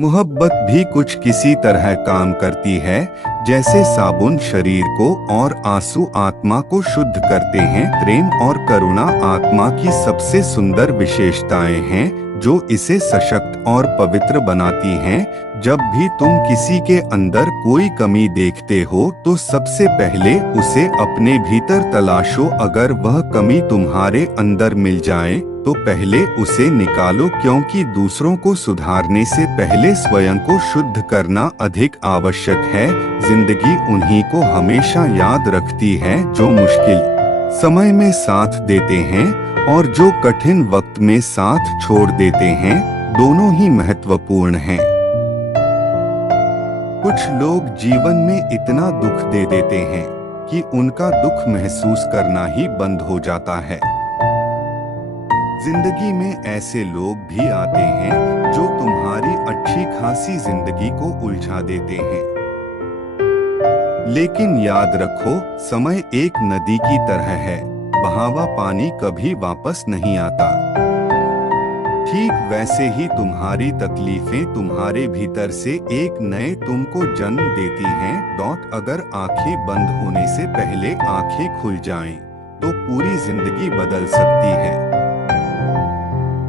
मोहब्बत भी कुछ किसी तरह काम करती है, जैसे साबुन शरीर को और आंसू आत्मा को शुद्ध करते हैं। प्रेम और करुणा आत्मा की सबसे सुंदर विशेषताएं हैं, जो इसे सशक्त और पवित्र बनाती हैं। जब भी तुम किसी के अंदर कोई कमी देखते हो, तो सबसे पहले उसे अपने भीतर तलाशो। अगर वह कमी तुम्हारे अंदर मिल जाए, तो पहले उसे निकालो, क्योंकि दूसरों को सुधारने से पहले स्वयं को शुद्ध करना अधिक आवश्यक है। जिंदगी उन्हीं को हमेशा याद रखती है जो मुश्किल समय में साथ देते हैं और जो कठिन वक्त में साथ छोड़ देते हैं। दोनों ही महत्वपूर्ण हैं। कुछ लोग जीवन में इतना दुख दे देते हैं कि उनका दुख महसूस करना ही बंद हो जाता है। जिंदगी में ऐसे लोग भी आते हैं जो तुम्हारी अच्छी खासी जिंदगी को उलझा देते हैं। लेकिन याद रखो, समय एक नदी की तरह है, बहावा पानी कभी वापस नहीं आता। ठीक वैसे ही तुम्हारी तकलीफें तुम्हारे भीतर से एक नए तुमको जन्म देती हैं। अगर आंखें बंद होने से पहले आंखें खुल जाएं, तो पूरी जिंदगी बदल सकती है।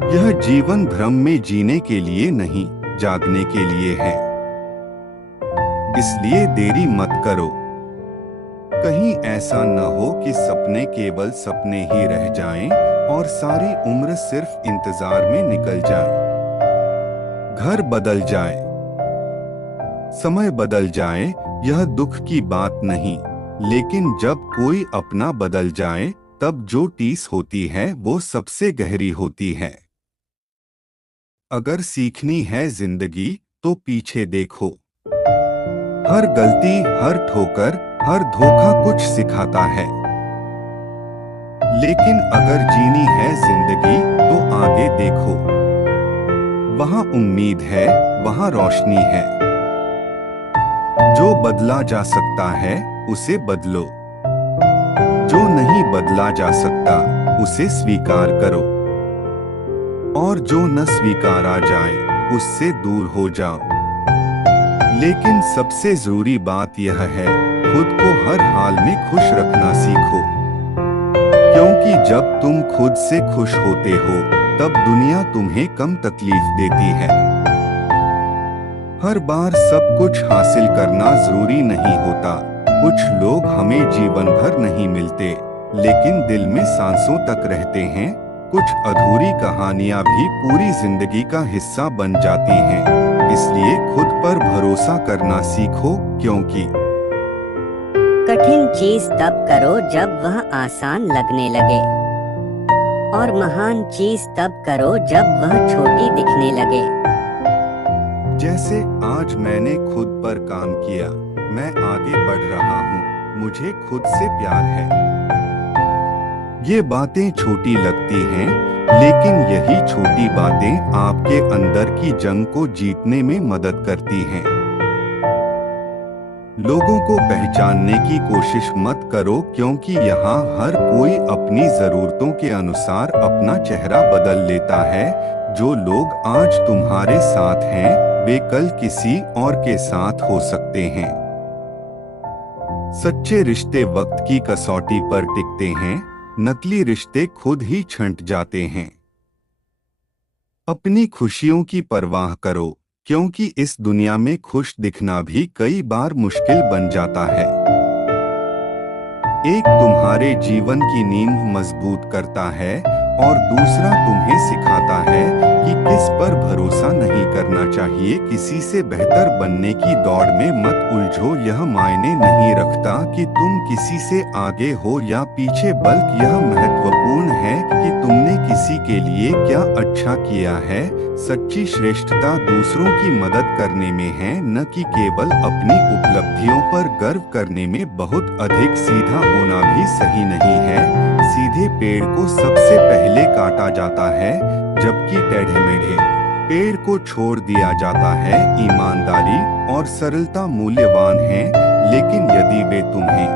यह जीवन भ्रम में जीने के लिए नहीं, जागने के लिए है। इसलिए देरी मत करो। कहीं ऐसा न हो कि सपने केवल सपने ही रह जाएं और सारी उम्र सिर्फ इंतजार में निकल जाए। घर बदल जाए, समय बदल जाए, यह दुख की बात नहीं। लेकिन जब कोई अपना बदल जाए, तब जो टीस होती है वो सबसे गहरी होती है। अगर सीखनी है जिंदगी, तो पीछे देखो। हर गलती, हर ठोकर, हर धोखा कुछ सिखाता है। लेकिन अगर जीनी है जिंदगी, तो आगे देखो। वहां उम्मीद है, वहां रोशनी है। जो बदला जा सकता है, उसे बदलो। जो नहीं बदला जा सकता, उसे स्वीकार करो। और जो न स्वीकारा जाए, उससे दूर हो जाओ। लेकिन सबसे जरूरी बात यह है, खुद को हर हाल में खुश रखना सीखो। क्योंकि जब तुम खुद से खुश होते हो, तब दुनिया तुम्हें कम तकलीफ देती है। हर बार सब कुछ हासिल करना जरूरी नहीं होता। कुछ लोग हमें जीवन भर नहीं मिलते, लेकिन दिल में सांसों तक रहते हैं। कुछ अधूरी कहानियां भी पूरी जिंदगी का हिस्सा बन जाती हैं। इसलिए खुद पर भरोसा करना सीखो, क्योंकि कठिन चीज तब करो जब वह आसान लगने लगे, और महान चीज तब करो जब वह छोटी दिखने लगे। जैसे आज मैंने खुद पर काम किया, मैं आगे बढ़ रहा हूँ, मुझे खुद से प्यार है। ये बातें छोटी लगती हैं, लेकिन यही छोटी बातें आपके अंदर की जंग को जीतने में मदद करती हैं। लोगों को पहचानने की कोशिश मत करो, क्योंकि यहाँ हर कोई अपनी जरूरतों के अनुसार अपना चेहरा बदल लेता है। जो लोग आज तुम्हारे साथ हैं, वे कल किसी और के साथ हो सकते हैं। सच्चे रिश्ते वक्त की कसौटी पर टिकते हैं, नकली रिश्ते खुद ही छंट जाते हैं। अपनी खुशियों की परवाह करो, क्योंकि इस दुनिया में खुश दिखना भी कई बार मुश्किल बन जाता है। एक तुम्हारे जीवन की नींव मजबूत करता है, और दूसरा तुम्हें सिखाता है कि किस पर भरोसा नहीं करना चाहिए। किसी से बेहतर बनने की दौड़ में मत उलझो। यह मायने नहीं रखता कि तुम किसी से आगे हो या पीछे, बल्कि यह महत्वपूर्ण है कि तुमने किसी के लिए क्या अच्छा किया है। सच्ची श्रेष्ठता दूसरों की मदद करने में है, न कि केवल अपनी उपलब्धियों पर गर्व करने में। बहुत अधिक सीधा होना भी सही नहीं है। सीधे पेड़ को सबसे पहले काटा जाता है, जबकि टेढ़े-मेढ़े पेड़ को छोड़ दिया जाता है। ईमानदारी और सरलता मूल्यवान हैं, लेकिन यदि वे तुम्हें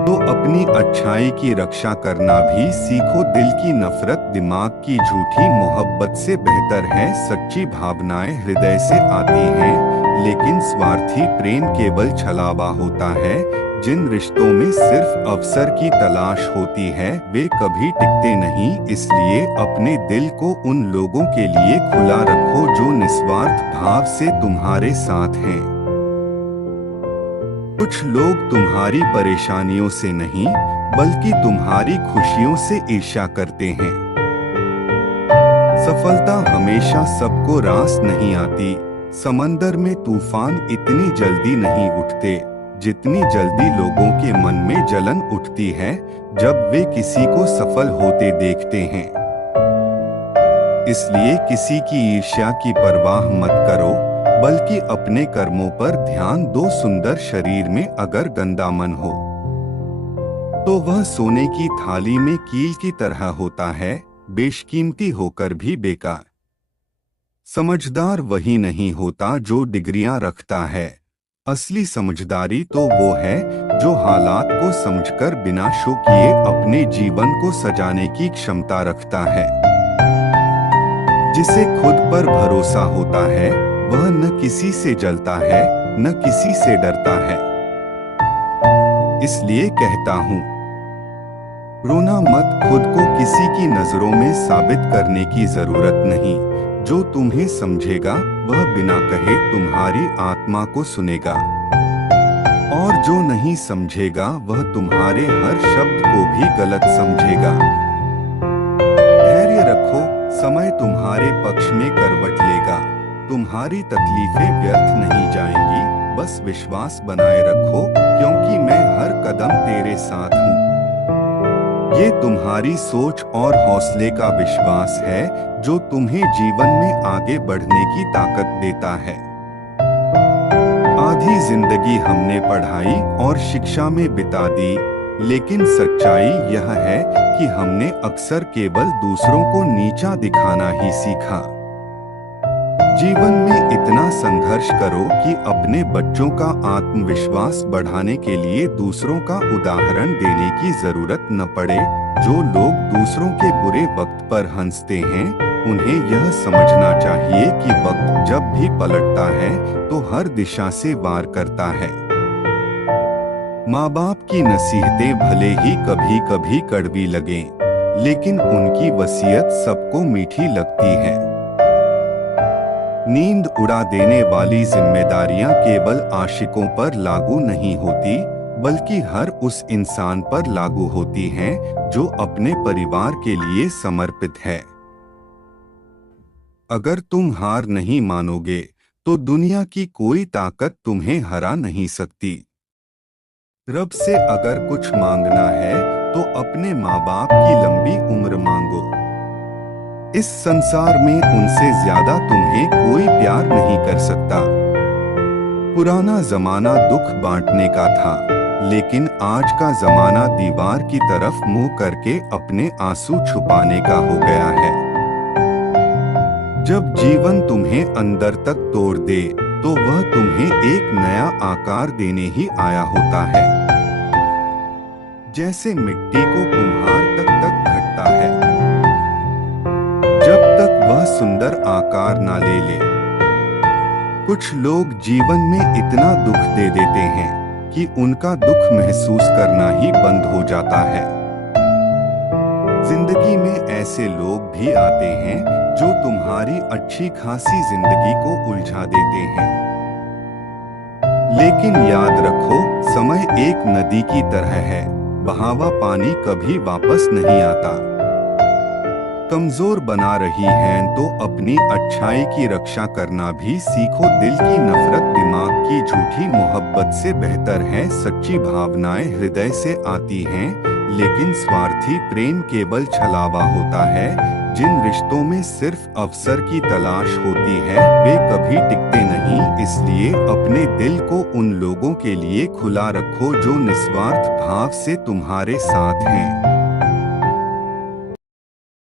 तो अपनी अच्छाई की रक्षा करना भी सीखो। दिल की नफरत दिमाग की झूठी मोहब्बत से बेहतर है। सच्ची भावनाएं हृदय से आती हैं, लेकिन स्वार्थी प्रेम केवल छलावा होता है। जिन रिश्तों में सिर्फ अवसर की तलाश होती है वे कभी टिकते नहीं। इसलिए अपने दिल को उन लोगों के लिए खुला रखो जो निस्वार्थ भाव से तुम्हारे साथ हैं। कुछ लोग तुम्हारी परेशानियों से नहीं बल्कि तुम्हारी खुशियों से ईर्ष्या करते हैं। सफलता हमेशा सबको रास नहीं आती। समंदर में तूफान इतनी जल्दी नहीं उठते जितनी जल्दी लोगों के मन में जलन उठती है जब वे किसी को सफल होते देखते हैं। इसलिए किसी की ईर्ष्या की परवाह मत करो, बल्कि अपने कर्मों पर ध्यान दो। सुंदर शरीर में अगर गंदा मन हो तो वह सोने की थाली में कील की तरह होता है, बेशकीमती होकर भी बेकार। समझदार वही नहीं होता जो डिग्रियां रखता है। असली समझदारी तो वो है जो हालात को समझकर बिना शो किए अपने जीवन को सजाने की क्षमता रखता है। जिसे खुद पर भरोसा होता है वह न किसी से जलता है न किसी से डरता है। इसलिए कहता हूँ, रोना मत। खुद को किसी की नजरों में साबित करने की जरूरत नहीं। जो तुम्हें समझेगा वह बिना कहे तुम्हारी आत्मा को सुनेगा, और जो नहीं समझेगा वह तुम्हारे हर शब्द को भी गलत समझेगा। धैर्य रखो, समय तुम्हारे पक्ष में करवट लेगा। तुम्हारी तकलीफें व्यर्थ नहीं जाएंगी। बस विश्वास बनाए रखो, क्योंकि मैं हर कदम तेरे साथ हूँ। ये तुम्हारी सोच और हौसले का विश्वास है जो तुम्हें जीवन में आगे बढ़ने की ताकत देता है। आधी जिंदगी हमने पढ़ाई और शिक्षा में बिता दी, लेकिन सच्चाई यह है कि हमने अक्सर केवल दूसरों को नीचा दिखाना ही सीखा। जीवन में इतना संघर्ष करो कि अपने बच्चों का आत्मविश्वास बढ़ाने के लिए दूसरों का उदाहरण देने की जरूरत न पड़े। जो लोग दूसरों के बुरे वक्त पर हंसते हैं उन्हें यह समझना चाहिए कि वक्त जब भी पलटता है तो हर दिशा से वार करता है। माँ बाप की नसीहतें भले ही कभी कभी कड़वी लगें, लेकिन उनकी वसीयत सबको मीठी लगती है। नींद उड़ा देने वाली जिम्मेदारियां केवल आशिकों पर लागू नहीं होती, बल्कि हर उस इंसान पर लागू होती हैं जो अपने परिवार के लिए समर्पित है। अगर तुम हार नहीं मानोगे तो दुनिया की कोई ताकत तुम्हें हरा नहीं सकती। रब से अगर कुछ मांगना है तो अपने माँ बाप की लंबी उम्र मांगो। इस संसार में उनसे ज्यादा तुम्हें कोई प्यार नहीं कर सकता। पुराना जमाना दुख बांटने का था, लेकिन आज का जमाना दीवार की तरफ मुंह करके अपने आंसू छुपाने का हो गया है। जब जीवन तुम्हें अंदर तक तोड़ दे तो वह तुम्हें एक नया आकार देने ही आया होता है। जैसे मिट्टी को कुम्हार तक घटता है जब तक वह सुंदर आकार ना ले ले। कुछ लोग जीवन में इतना दुख दे देते हैं कि उनका दुख महसूस करना ही बंद हो जाता है। जिंदगी में ऐसे लोग भी आते हैं जो तुम्हारी अच्छी खासी जिंदगी को उलझा देते हैं। लेकिन याद रखो, समय एक नदी की तरह है, बहावा पानी कभी वापस नहीं आता। कमजोर बना रही हैं तो अपनी अच्छाई की रक्षा करना भी सीखो। दिल की नफरत दिमाग की झूठी मोहब्बत से बेहतर है। सच्ची भावनाएं हृदय से आती हैं, लेकिन स्वार्थी प्रेम केवल छलावा होता है। जिन रिश्तों में सिर्फ अवसर की तलाश होती है वे कभी टिकते नहीं। इसलिए अपने दिल को उन लोगों के लिए खुला रखो जो निस्वार्थ भाव से तुम्हारे साथ हैं।